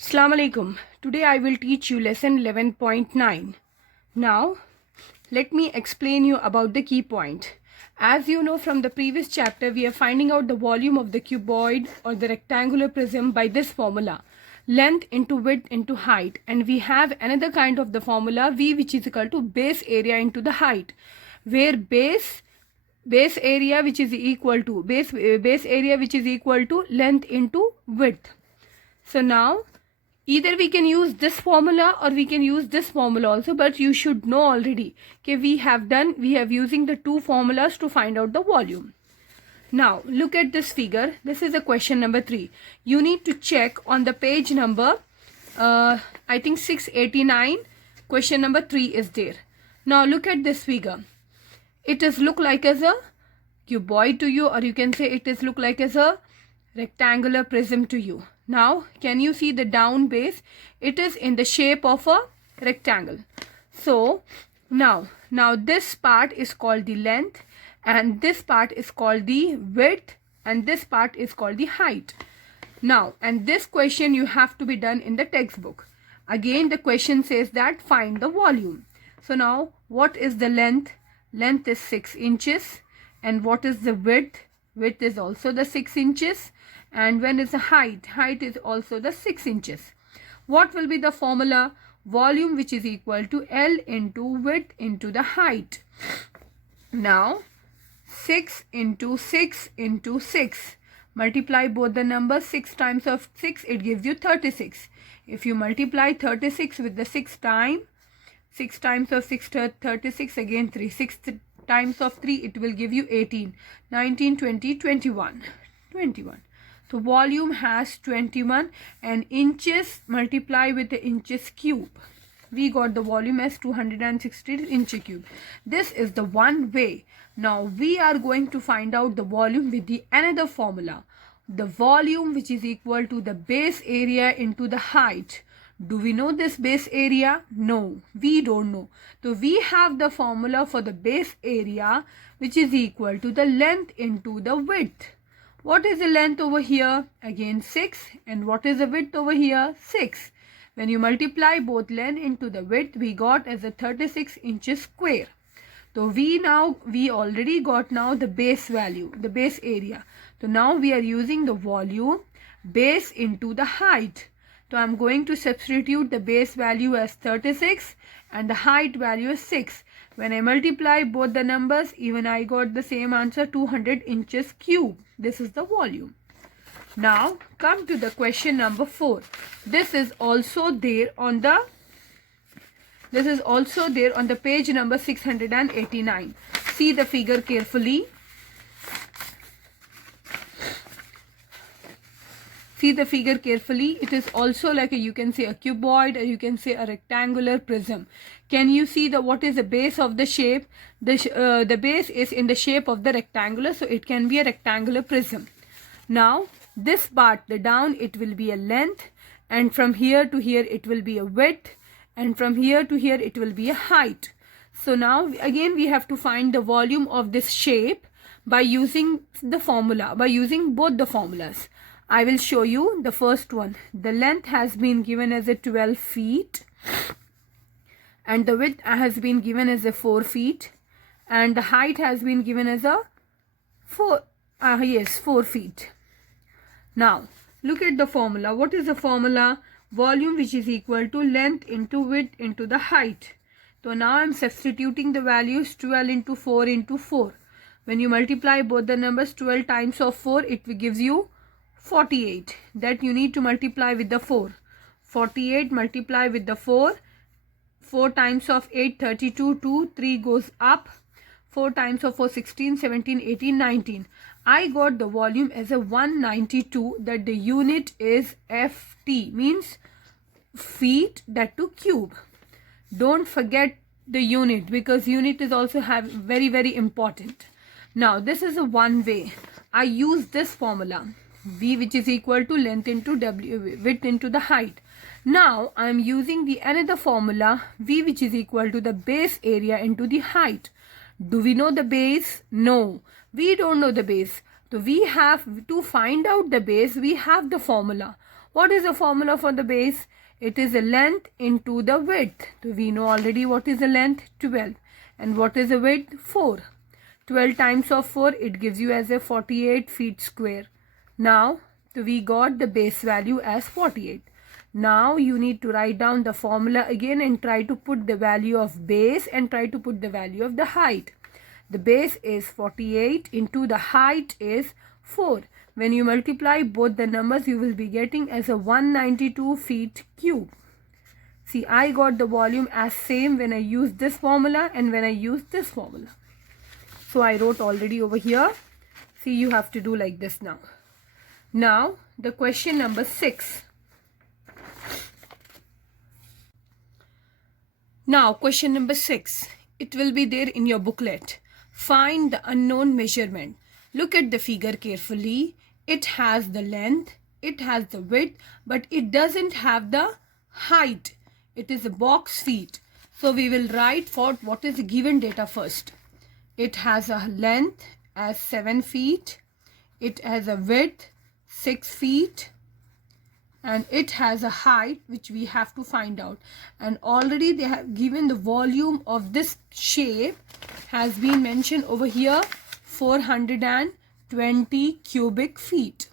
Assalamu alaikum. Today I will teach you lesson 11.9. Now let me explain you about the key point. As you know from the previous chapter, we are finding out the volume of the cuboid or the rectangular prism by this formula, length into width into height, and we have another kind of the formula V, which is equal to base area into the height, where base area which is equal to base area which is equal to length into width. So now either we can use this formula or we can use this formula also, but you should know already okay, we have using the two formulas to find out the volume. Now look at this figure. This is a question number 3. You need to check on the page number I think 689. Question number 3 is there. Now look at this figure. It is look like as a cuboid to you, or you can say it is look like as a rectangular prism to you. Now can you see the down base? It is in the shape of a rectangle. So now this part is called the length, and this part is called the width, and this part is called the height. Now, and this question you have to be done in the textbook. Again the question says that find the volume. So now what is the length? Length is 6 inches. And what is the width? Width is also the 6 inches. And when is the height? Height is also the 6 inches. What will be the formula? Volume, which is equal to L into width into the height. Now 6 into 6 into 6. Multiply both the numbers. 6 times of 6, it gives you 36. If you multiply 36 with the 6 times of 6 36, again 3. 6 times of 3, it will give you 18. 19, 20, 21. So volume has 21, and inches multiply with the inches cube. We got the volume as 260 inch cube. This is the one way. Now we are going to find out the volume with the another formula. The volume which is equal to the base area into the height. Do we know this base area? No, we don't know. So we have the formula for the base area, which is equal to the length into the width. What is the length over here? Again 6. And what is the width over here? 6. When you multiply both length into the width, we got as a 36 inches square. So we already got now the base value, the base area. So now we are using the volume base into the height. So I am going to substitute the base value as 36 and the height value is 6. When I multiply both the numbers, even I got the same answer, 200 inches cube. This is the volume. Now come to the question number 4. This is also there on the page number 689. See the figure carefully. See the figure carefully. It is also like you can say a cuboid, or you can say a rectangular prism. Can you see what is the base of the shape? The base is in the shape of the rectangular, so it can be a rectangular prism. Now this part, the down, it will be a length, and from here to here it will be a width, and from here to here it will be a height. So now again we have to find the volume of this shape by using the formula, by using both the formulas. I will show you the first one. The length has been given as a 12 feet, and the width has been given as a 4 feet, and the height has been given as a 4 feet. Now look at the formula. What is the formula? Volume, which is equal to length into width into the height. So now I am substituting the values 12 into 4 into 4. When you multiply both the numbers, 12 times of 4, it gives you 48. That you need to multiply with the 4. 48 multiply with the 4. 4 times of 8, 32, 2, 3 goes up. 4 times of 4, 16, 17, 18, 19. I got the volume as a 192, that the unit is FT, means feet, that to cube. Don't forget the unit, because unit is also very, very important. Now this is a one way. I use this formula. V, which is equal to length into W, width into the height. Now I am using the another formula, V, which is equal to the base area into the height. Do we know the base? No, we don't know the base. So we have to find out the base. We have the formula. What is the formula for the base? It is the length into the width. So we know already what is the length, 12. And what is the width? 4. 12 times of 4, it gives you as a 48 feet square. Now, so we got the base value as 48. Now you need to write down the formula again and try to put the value of base and try to put the value of the height. The base is 48 into the height is 4. When you multiply both the numbers, you will be getting as a 192 feet cube. See, I got the volume as same when I use this formula and when I use this formula. So I wrote already over here. See, you have to do like this now. Now, the question number 6. Now, question number 6. It will be there in your booklet. Find the unknown measurement. Look at the figure carefully. It has the length, it has the width, but it doesn't have the height. It is a box feet. So we will write for what is the given data first. It has a length as 7 feet. It has a width 6 feet. And it has a height which we have to find out. And already they have given the volume of this shape has been mentioned over here, 420 cubic feet.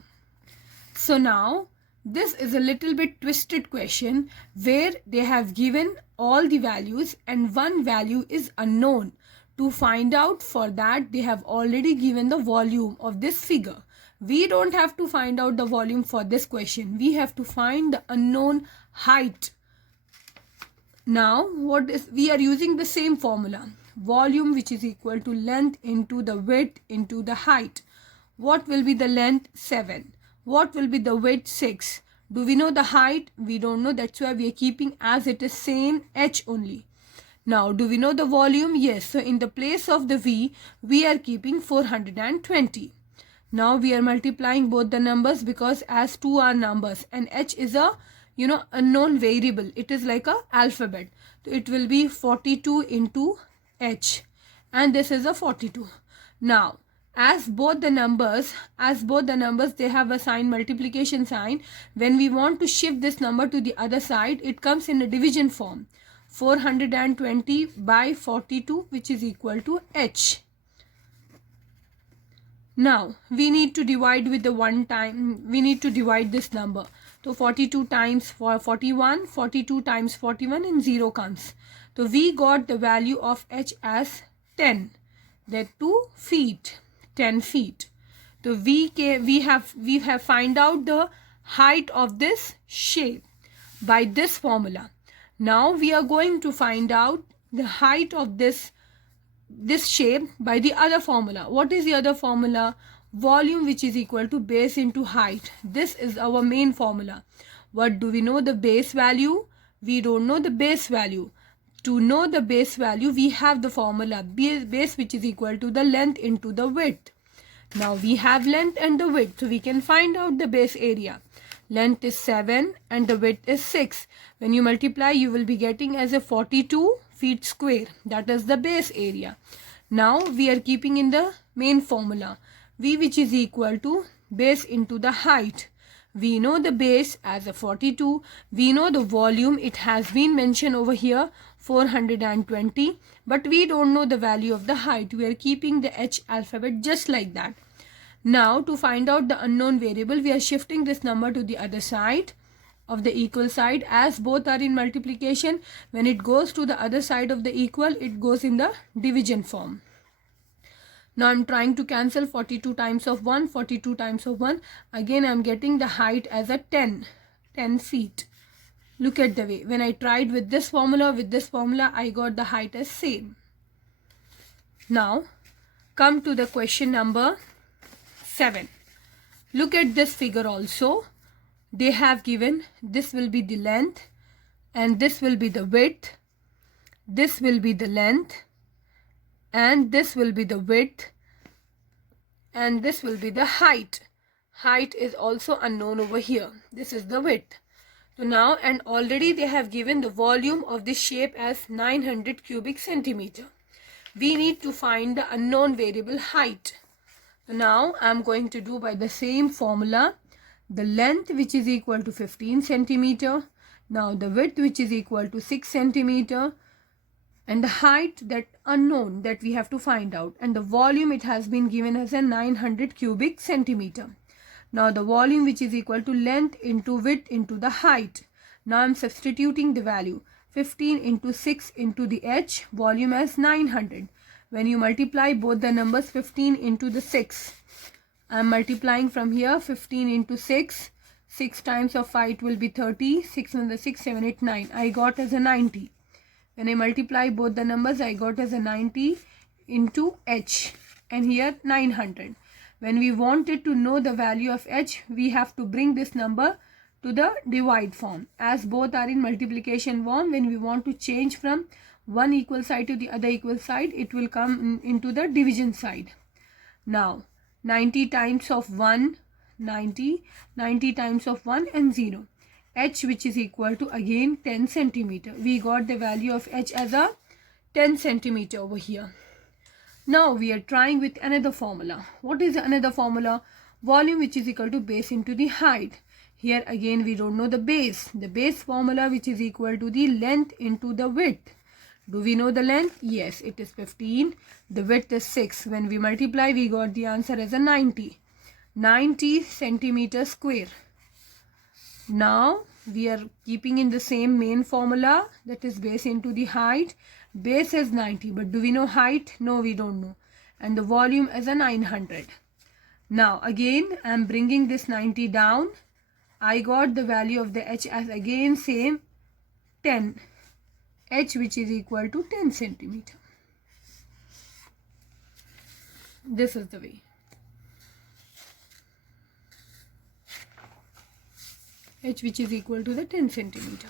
So now this is a little bit twisted question where they have given all the values and one value is unknown. To find out for that, they have already given the volume of this figure. We don't have to find out the volume for this question. We have to find the unknown height. Now, we are using the same formula. Volume which is equal to length into the width into the height. What will be the length? 7. What will be the width? 6. Do we know the height? We don't know. That's why we are keeping as it is same h only. Now, do we know the volume? Yes. So, in the place of the v, we are keeping 420. Now, we are multiplying both the numbers because as 2 are numbers and h is a unknown variable. It is like a alphabet. So, it will be 42 into h and this is a 42. Now, as both the numbers they have a sign, multiplication sign. When we want to shift this number to the other side, it comes in a division form. 420 by 42 which is equal to h. Now, we need to divide with the one time. We need to divide this number. So, 42 times 41, 42 times 41 and 0 comes. So, we got the value of h as 10. That 2 feet, 10 feet. So, we have find out the height of this shape by this formula. Now, we are going to find out the height of this shape by the other formula. What is the other formula? Volume which is equal to base into height. This is our main formula. What do we know? The base value? We don't know the base value. To know the base value, we have the formula base which is equal to the length into the width. Now we have length and the width, so we can find out the base area. Length is 7 and the width is 6. When you multiply, you will be getting as a 42 feet square. That is the base area. Now we are keeping in the main formula. V which is equal to base into the height. We know the base as a 42. We know the volume. It has been mentioned over here 420. But we don't know the value of the height. We are keeping the H alphabet just like that. Now to find out the unknown variable, we are shifting this number to the other side of the equal side. As both are in multiplication, when it goes to the other side of the equal, it goes in the division form. Now I'm trying to cancel 42 times of 1, 42 times of 1. Again I'm getting the height as a 10 feet. Look at the way. When I tried with this formula, I got the height as same. Now come to the question number 7. Look at this figure also. They have given this will be the length and this will be the width. This will be the length and this will be the width and this will be the height. Height is also unknown over here. This is the width. So now, and already they have given the volume of this shape as 900 cubic centimeter. We need to find the unknown variable height. So now I am going to do by the same formula. the length which is equal to 15 centimeter, now the width which is equal to 6 centimeter, and the height that unknown that we have to find out, and the volume it has been given as a 900 cubic centimeter. Now the volume which is equal to length into width into the height. Now I am substituting the value 15 into 6 into the h, volume as 900. When you multiply both the numbers, 15 into the 6, I am multiplying from here 15 into 6, 6 times of 5 will be 30, 6 and the 6, 7, 8, 9, I got as a 90. When I multiply both the numbers, I got as a 90 into h, and here 900. When we wanted to know the value of h, we have to bring this number to the divide form. As both are in multiplication form, when we want to change from one equal side to the other equal side, it will come into the division side. Now 90 times of 1, 90, 90 times of 1 and 0. H which is equal to again 10 centimeter. We got the value of h as a 10 centimeter over here. Now we are trying with another formula. What is another formula? Volume which is equal to base into the height. Here again we don't know the base. The base formula which is equal to the length into the width. Do we know the length? Yes, it is 15. The width is 6. When we multiply, we got the answer as a 90. 90 centimeter square. Now we are keeping in the same main formula, that is base into the height. Base is 90, but do we know height? No, we don't know. And the volume is a 900. Now again I am bringing this 90 down. I got the value of the h as again same 10. H which is equal to 10 centimeter. This is the way. H which is equal to the 10 centimeter.